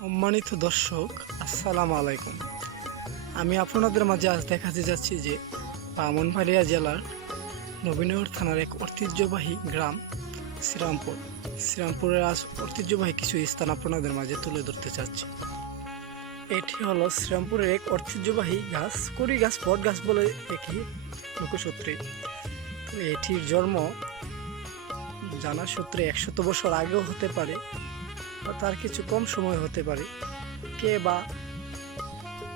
সম্মানিত দর্শক, আসসালামু আলাইকুম। আমি আপনাদের মাঝে আজ দেখাতে যাচ্ছি যে ব্রাহ্মণবাড়িয়া জেলার নবীনগর থানার এক ঐতিহ্যবাহী গ্রাম শ্রীরামপুর। শ্রীরামপুরের আজ ঐতিহ্যবাহী কিছু স্থান আপনাদের মাঝে তুলে ধরতে চাচ্ছি। এটি হলো শ্রীরামপুরের এক ঐতিহ্যবাহী গাছ, কড়ি গাছ, বট গাছ বলে একই লোকসূত্রে। তো এটির জন্ম জানা সূত্রে 100 বছর আগেও হতে পারে বা তার কিছু কম সময় হতে পারে। কে বা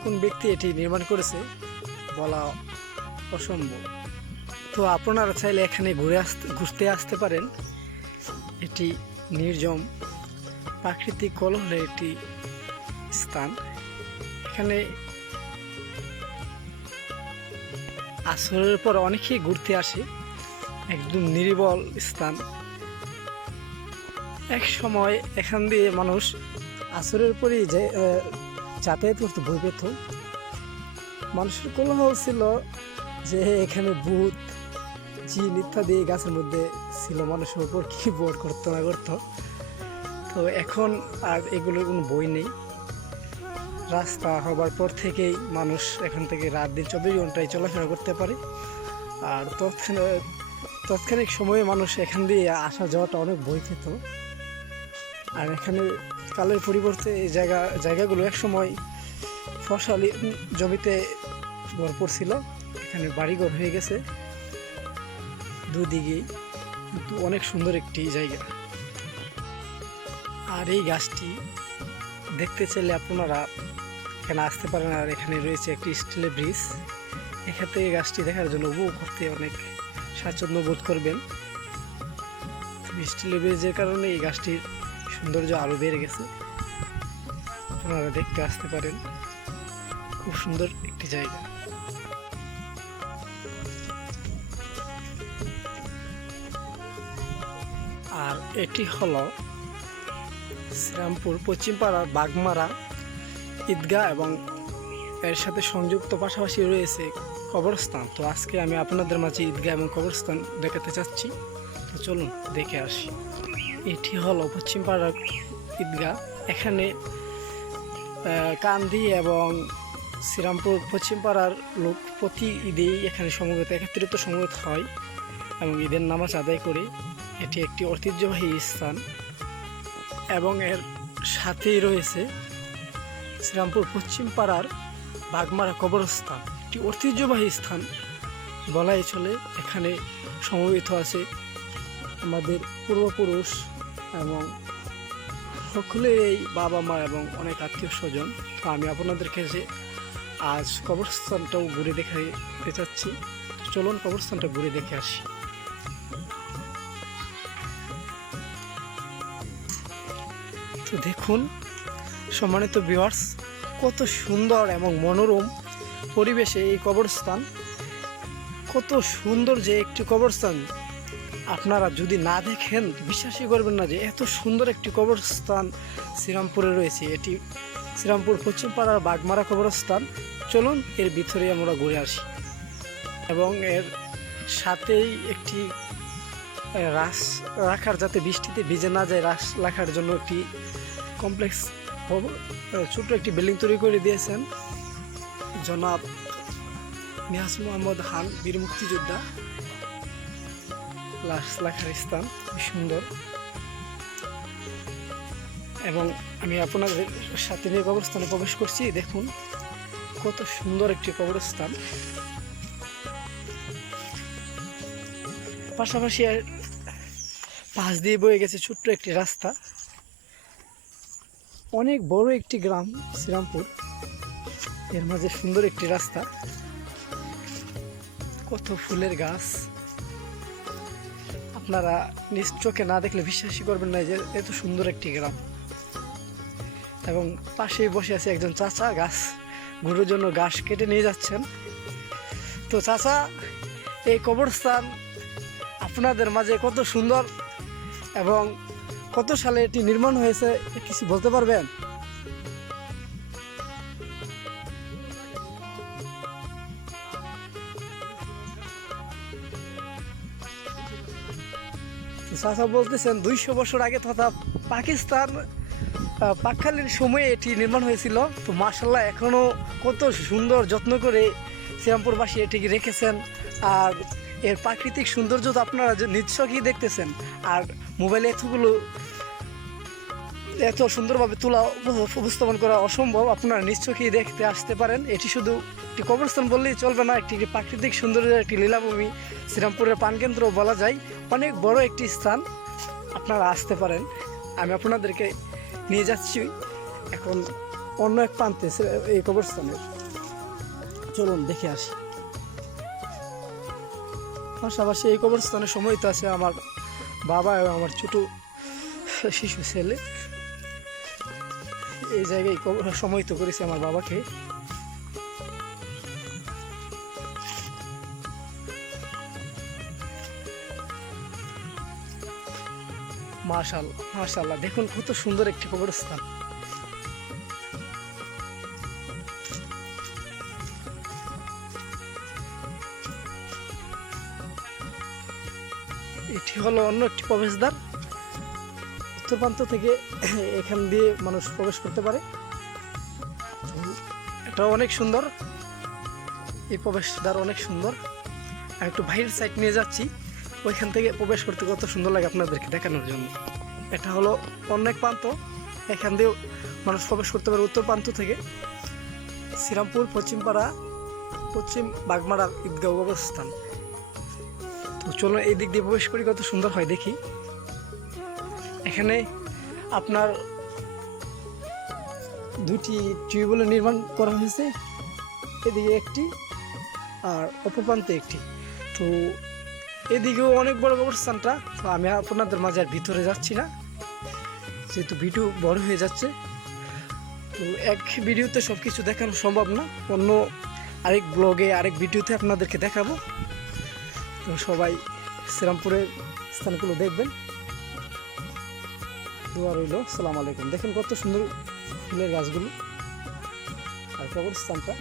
কোন ব্যক্তি এটি নির্মাণ করেছে বলা অসম্ভব। তো আপনারা চাইলে এখানে ঘুরতে আসতে পারেন। এটি নির্জন প্রাকৃতিক কলহলের একটি স্থান। এখানে আসরের পর অনেকেই ঘুরতে আসে। একদম নিরিবল স্থান। এক সময় এখান দিয়ে মানুষ আসরের পরই যাতায়াত করতে ভয় পেত। মানুষের কোলাহল ছিল যে এখানে ভূত, জিন ইত্যাদি গাছের মধ্যে ছিল, মানুষের উপর কি বোধ করতো না করতো। তো এখন আর এগুলোর কোনো বই নেই। রাস্তা হবার পর থেকেই মানুষ এখান থেকে রাত দিন 24 ঘন্টায় চলাফেরা করতে পারে। আর তৎক্ষণিক সময়ে মানুষ এখান দিয়ে আসা যাওয়াটা অনেক ভয় পেত। আর এখানে কালের পরিবর্তে এই জায়গাগুলো এক সময় ফসলি জমিতে ভরপুর ছিল। এখানে বাড়িঘর হয়ে গেছে দুদিকেই, কিন্তু অনেক সুন্দর একটি জায়গা। আর এই গাছটি দেখতে চাইলে আপনারা এখানে আসতে পারেন। আর এখানে রয়েছে একটি স্টিলের ব্রিজ। এখান থেকে গাছটি দেখার জন্য উপভোগ করতে অনেক স্বাচ্ছন্দ্য বোধ করবেন। স্টিলের ব্রিজের কারণে এই গাছটির সৌন্দর্য আরো বেড়ে গেছে। আপনারা দেখতে আসতে পারেন, খুব সুন্দর একটি জায়গা। আর এটি হলো শ্রীরামপুর পশ্চিমপাড়ার বাগমারা ঈদগাহ এবং এর সাথে সংযুক্ত পাশাপাশি রয়েছে কবরস্থান। তো আজকে আমি আপনাদের মাঝে ঈদগাহ এবং কবরস্থান দেখাতে চাচ্ছি। তো চলুন দেখে আসি। এটি হলো পশ্চিমপাড়ার ঈদগাহ। এখানে কান্দি এবং শ্রীরামপুর পশ্চিমপাড়ার লোক প্রতি ঈদেই এখানে একত্রিত সমবেত হয় এবং ঈদের নামাজ আদায় করে। এটি একটি ঐতিহ্যবাহী স্থান এবং এর সাথেই রয়েছে শ্রীরামপুর পশ্চিমপাড়ার বাগমারা কবরস্থান, একটি ঐতিহ্যবাহী স্থান বলাই চলে। এখানে সমবেত আছে আমাদের পূর্বপুরুষ এবং সকলের এই বাবা মা এবং অনেক আত্মীয় স্বজন। তো আমি আপনাদেরকে যে আজ কবরস্থানটাও ঘুরে দেখাতে চাচ্ছি। চলুন কবরস্থানটা ঘুরে দেখে আসি। তো দেখুন সম্মানিত ভিউয়ার্স, কত সুন্দর এবং মনোরম পরিবেশে এই কবরস্থান। কত সুন্দর যে একটি কবরস্থান, আপনারা যদি না দেখেন বিশ্বাসই করবেন না যে এত সুন্দর একটি কবরস্থান শ্রীরামপুরে রয়েছে। এটি শ্রীরামপুর পশ্চিমপাড়ার বাগমারা কবরস্থান। চলুন এর ভিতরে আমরা ঘুরে আসি। এবং এর সাথেই একটি রাস রাখার, যাতে বৃষ্টিতে ভিজে না যায়, রাস রাখার জন্য একটি কমপ্লেক্স ছোট্ট একটি বিল্ডিং তৈরি করে দিয়েছেন জনাব নিয়াজ মোহাম্মদ খান, বীর মুক্তিযোদ্ধা। লাশ রাখার স্থান খুব সুন্দর। এবং আমি আপনাদের সাথে নিয়ে কবরস্থানে প্রবেশ করছি। দেখুন কত সুন্দর একটি কবরস্থান। পাশাপাশি পাশ দিয়ে বয়ে গেছে ছোট্ট একটি রাস্তা। অনেক বড় একটি গ্রাম শ্রীরামপুর, এর মাঝে সুন্দর একটি রাস্তা, কত ফুলের গাছ। আপনারা নিজ চোখে না দেখলে বিশ্বাসই করবেন না যে এত সুন্দর একটি গ্রাম। এবং পাশেই বসে আছে একজন চাচা, গাছ ঘুরের জন্য ঘাস কেটে নিয়ে যাচ্ছেন। তো চাচা, এই কবরস্থান আপনাদের মাঝে কত সুন্দর এবং কত সালে এটি নির্মাণ হয়েছে কিছু বলতে পারবেন? চাচা বলতেছেন 200 বছর আগে তথা পাকিস্তান পাকখালির সময়ে এটি নির্মাণ হয়েছিল। তো মাশাল্লাহ এখনও কত সুন্দর যত্ন করে শ্রীরামপুরবাসী এটিকে রেখেছেন। আর এর প্রাকৃতিক সৌন্দর্য তো আপনারা নিশ্চয়ই দেখতেছেন। আর মোবাইলে এত সুন্দরভাবে তোলা উপস্থাপন করা অসম্ভব, আপনারা নিশ্চয়ই দেখতে আসতে পারেন। এটি শুধু একটি কবরস্থান বললেই চলবে না, একটি প্রাকৃতিক সৌন্দর্যের একটি লীলাভূমি, শ্রীরামপুরের প্রাণকেন্দ্র বলা যায়। অনেক বড় একটি স্থান, আপনারা আসতে পারেন। আমি আপনাদেরকে নিয়ে যাচ্ছি এখন অন্য এক প্রান্তে এই কবরস্থানের। চলুন দেখে আসি। পাশাপাশি এই কবরস্থানের সময়িত আছে আমার বাবা এবং আমার ছোট শিশু ছেলে। এই জায়গায় সময়িত করেছে আমার বাবাকে। মাশাআল্লাহ দেখুন কত সুন্দর একটি কবরস্থান। এটি হলো অন্য একটি প্রবেশদ্বার। উত্তর প্রান্ত থেকে এখান দিয়ে মানুষ প্রবেশ করতে পারে। এটা অনেক সুন্দর, এই প্রবেশদ্বার অনেক সুন্দর। আমি একটু বাইরের সাইড নিয়ে যাচ্ছি, ওইখান থেকে প্রবেশ করতে কত সুন্দর লাগে আপনাদেরকে দেখানোর জন্য। এটা হলো অন্য এক প্রান্ত, এখান দিয়েও মানুষ প্রবেশ করতে পারে উত্তর প্রান্ত থেকে। শ্রীরামপুর পশ্চিম বাগমারার ঈদগাঁও অবস্থান। তো চলো এই দিক দিয়ে প্রবেশ করি, কত সুন্দর হয় দেখি। এখানে আপনার দুটি টিউবওয়েল নির্মাণ করা হয়েছে, এদিকে একটি আর অপর প্রান্তে একটি। তো এদিকেও অনেক বড় কবরস্থানটা। তো আমি আপনাদের মাঝে আর ভিতরে যাচ্ছি না, যেহেতু ভিডিও বড় হয়ে যাচ্ছে। তো এক ভিডিওতে সব কিছু দেখানো সম্ভব না, অন্য আরেক ব্লগে আরেক ভিডিওতে আপনাদেরকে দেখাবো। তো সবাই শ্রীরামপুরের স্থানগুলো দেখবেন। দোয়া রইল। আসসালামু আলাইকুম। দেখেন কত সুন্দর ফুলের গাছগুলো আর কবরস্থানটা।